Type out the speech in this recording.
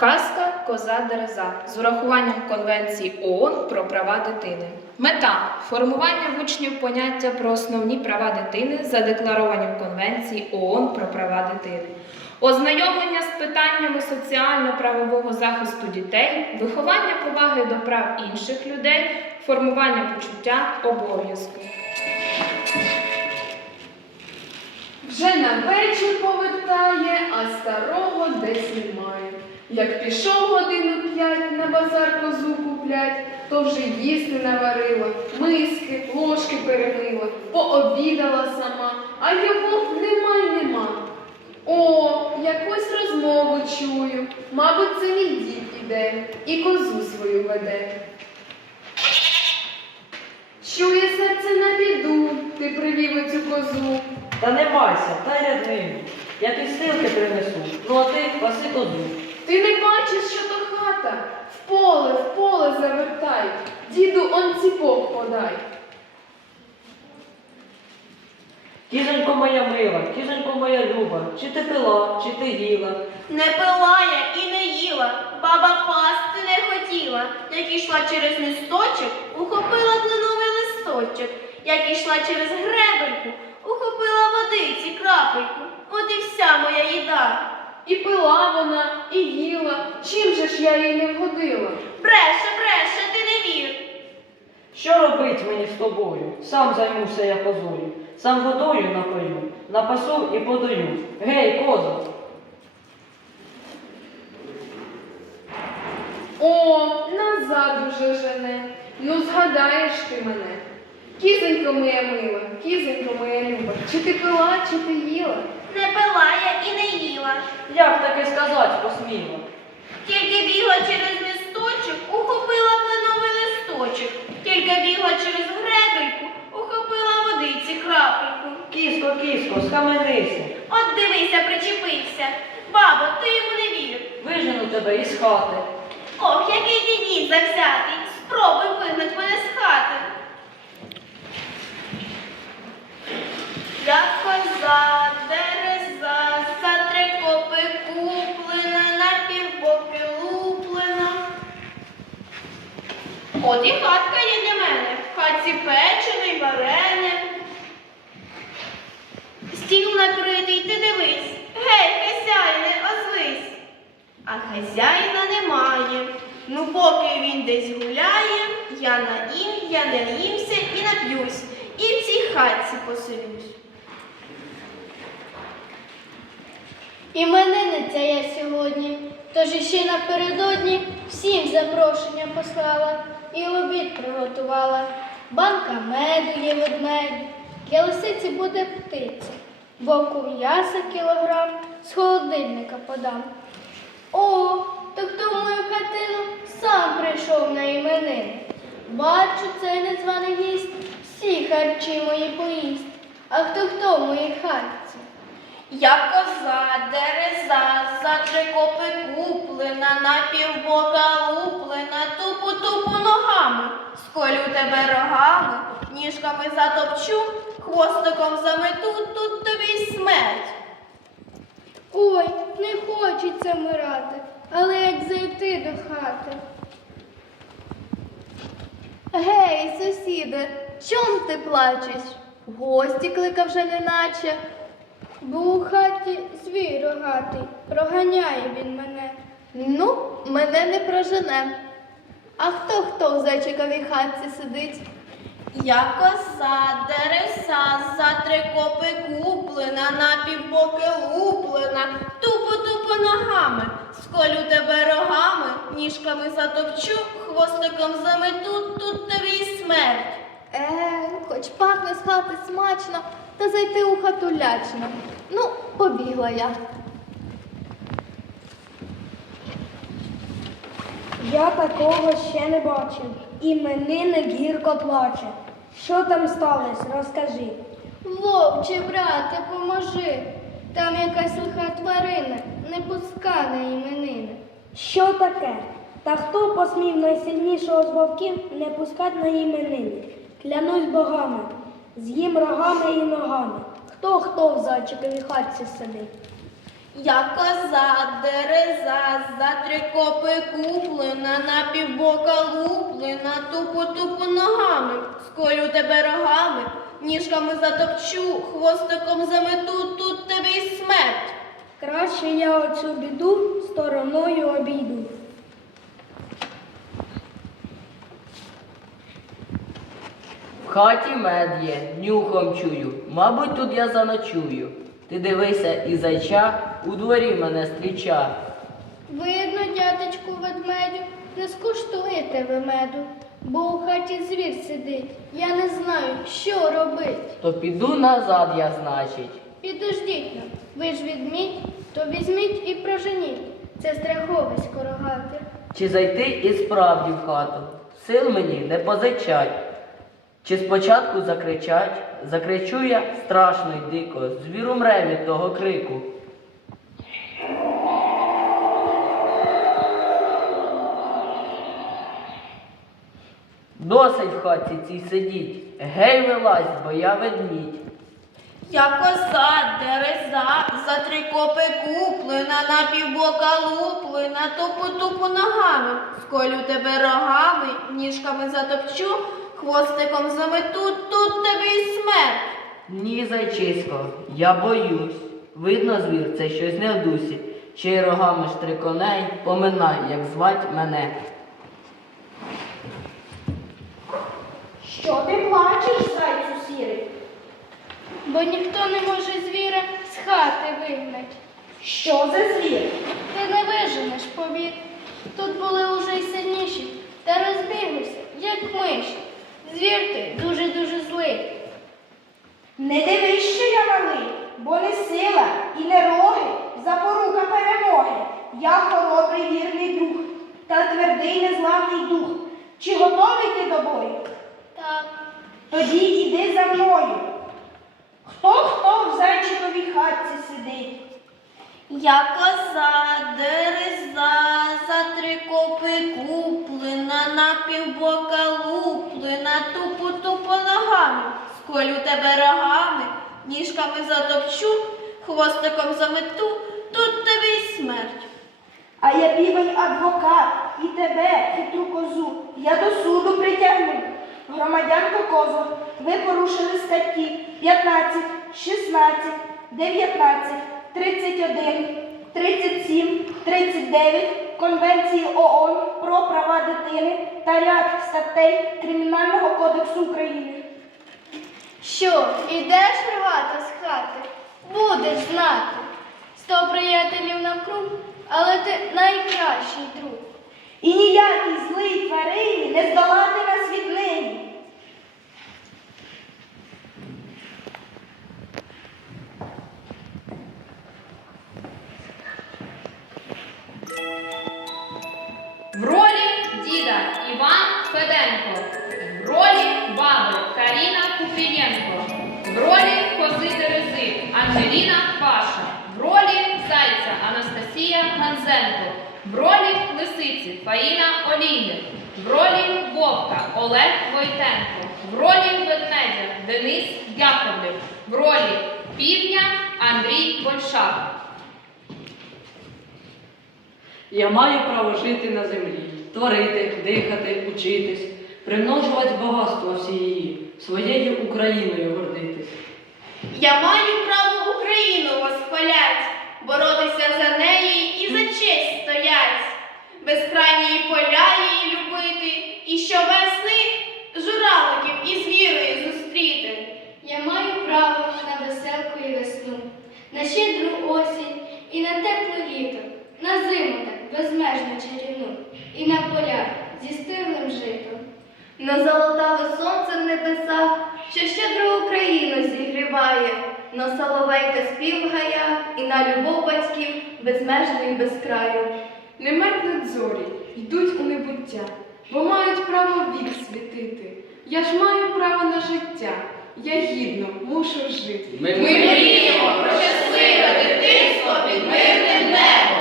Казка Коза Дереза з урахуванням Конвенції ООН про права дитини. Мета формування в учнів поняття про основні права дитини, задекларовані в Конвенції ООН про права дитини. Ознайомлення з питаннями соціально-правового захисту дітей, виховання поваги до прав інших людей, формування почуття обов'язку. Вже на вечір повертає, а старого десь немає. Як пішов годину п'ять на базар козу куплять, то вже їсти наварила, миски, ложки перемила, пообідала сама, а його нема й нема. О, якусь розмову чую. Мабуть, це мій дід іде і козу свою веде. Чує серце на біду, ти привів оцю козу. Та не майся, та я днину. Я підстилки принесу. Ну а ти паси козу. Ти не бачиш, що то хата? В поле, в поле завертай. Діду, он ціпок подай. Кізонько моя мила, кізонько моя люба, чи ти пила, чи ти їла. Не пила я і не їла, баба пасти не хотіла. Як ішла через місточок, ухопила кленовий листочок. Як ішла через гребельку, ухопила водиці крапельку. От і вся моя їда. І пила вона, і їла. Чим же ж я їй не вгодила? Бреше, бреше, ти не вір. Що робить мені з тобою? Сам займуся я козою. Сам водою напою, напасу і подаю. Гей, коза! О, назад уже жене. Ну згадаєш ти мене. Кізонько моя мила, кізонько моя люба, чи ти пила, чи ти їла? Не пила я і не їла. Як таке сказати посміла? Тільки бігла через місточок, ухопила кленовий листочок. Тільки бігла через гребельку, ухопила водиці крапельку. Кіско, кіско, схаменися. От дивися, причепився. Бабо, ти йому не вір. Вижену тебе із хати. Ох, який ти дід завзятий. Спробуй вигнать мене з хати. Я От і хатка є для мене. В хатці печене й варене. Стіл накритий, ти дивись. Гей, хазяїне, озвись. А хазяїна немає. Ну, поки він десь гуляє, я наїм, я наїмся і нап'юсь, і в цій хатці поселюсь. Іменинниця я сьогодні, тож іще напередодні всім запрошення послала і обід приготувала. Банка меду є ведмедю, для лисиці буде птиця, вовку м'яса кілограм з холодильника подам. О, то хто в мою хатину сам прийшов на іменини. Бачу, цей незваний гість всі харчі мої поїсть. А хто хто в моїй хатці? Я коза, дереза, за три копи куплена, на півбока луплена, тупу-тупу ногами, сколю тебе рогами, ніжками затопчу, хвостиком замету, тут тобі й смерть. Ой, не хочеться вмирати, але як зайти до хати? Гей, сусіде, чом ти плачеш? Гості кликав вже неначе. Бо у хаті звір рогатий, проганяє він мене. Ну, мене не прожене. А хто хто в зайчиковій хатці сидить? Я коса, дереза, за три копи куплена, на півбоки луплена, тупо-тупо ногами, сколю тебе рогами, ніжками затопчу, хвостиком замету, тут тобі й смерть. Е, хоч пахне з хати смачно, та зайти у хату лячно. Ну, побігла я. Я такого ще не бачив. Іменинник гірко плаче. Що там сталося? Розкажи. Вовче, брате, поможи. Там якась лиха тварина, не пуска на іменини. Що таке? Та хто посмів найсильнішого з вовків не пускати на іменини? Клянусь богами, з'їм рогами і ногами. Хто хто в зайчиковій хатці сидить? Я коза, дереза, за три копи куплена, на півбока луплена, тупо тупо ногами, сколю тебе рогами, ніжками затопчу, хвостиком замету, тут тебе й смерть. Краще я оцю біду стороною обійду. В хаті мед є, нюхом чую, мабуть, тут я заночую. Ти дивися, і зайча у дворі мене стріча. Видно, дядечку ведмедю, не скуштуєте ви меду, бо у хаті звір сидить. Я не знаю, що робить. То піду назад, я значить. Підождіть нам, ви ж відміть, то візьміть і проженіть. Це страховисько рогате. Чи зайти і справді в хату? Сил мені не позичать. Чи спочатку закричать, закричу я страшно й дико, звір умре від того крику. Досить в хаті цій сидіть, гей вилазь, бо я ведмідь. Я коза, дереза, за три копи куплена, на півбока луплена, тупо тупо ногами, сколю тебе рогами, ніжками затопчу, хвостиком замету, тут тебе й смерть. Ні, зайчисько, я боюсь. Видно, звір, це щось не в дусі. Ще й рогами штриконей, поминай, як звать мене. Що ти плачеш, зайцю сірий? Бо ніхто не може звіра з хати вигнать. Що за звір? Ти не виженеш, повір. Тут були уже й сильніші, та розбіглися, як миші. Звір ти дуже-дуже злий. Не дивись, що я малий, бо не сила і не роги, запорука перемоги. Я хоробрий вірний дух та твердий незламний дух. Чи готовий ти до бою? Так, Тоді іди за мною. Хто хто в зайчиковій хатці сидить? Я коза, дереза, півбока луплена, тупо тупо ногами, сколю тебе рогами, ніжками затопчу, хвостиком замету, тут тебе й смерть. А я півень адвокат, і тебе, хитру козу, я до суду притягну. Громадянко козо, ви порушили статті 15, 16, 19, 31, 37, 39 Конвенції ООН про права дитини та ряд статей Кримінального кодексу України. що, ідеш рвати з хати? Будеш знати. Сто приятелів навкруг, але ти найкращий друг. І ніякій злий тварині не здолати нас Феденко, в ролі баби Каріна Купрієнко, в ролі кози Терези Ангеліна Паша, в ролі зайця Анастасія Ганзенко, в ролі лисиці Фаїна Олійник, в ролі вовка Олег Войтенко, в ролі ведмедя Денис Яковлев, в ролі півня Андрій Большак. Я маю право жити на землі, творити, дихати, учитись, примножувати багатство всієї, своєю Україною гордитись. Я маю право Україну восхвалять, боротися за неї і за честь стоять, безкрайні поля її любити, і щовесни журавликів із вірою зустріти. Я маю право на веселку і весну, на щедру осінь і на тепле літо, на зиму так безмежно чарівну, і на поля зі стиглим житом. На золотаве сонце в небесах, що щедро Україну зігріває, на соловейка спів в гаях і на любов батьків безмежну і безкраю. Не меркнуть зорі, йдуть у небуття, бо мають право вік світити. Я ж маю право на життя, я гідно мушу жити. Ми Ми мріємо про щасливе дитинство під мирним небом.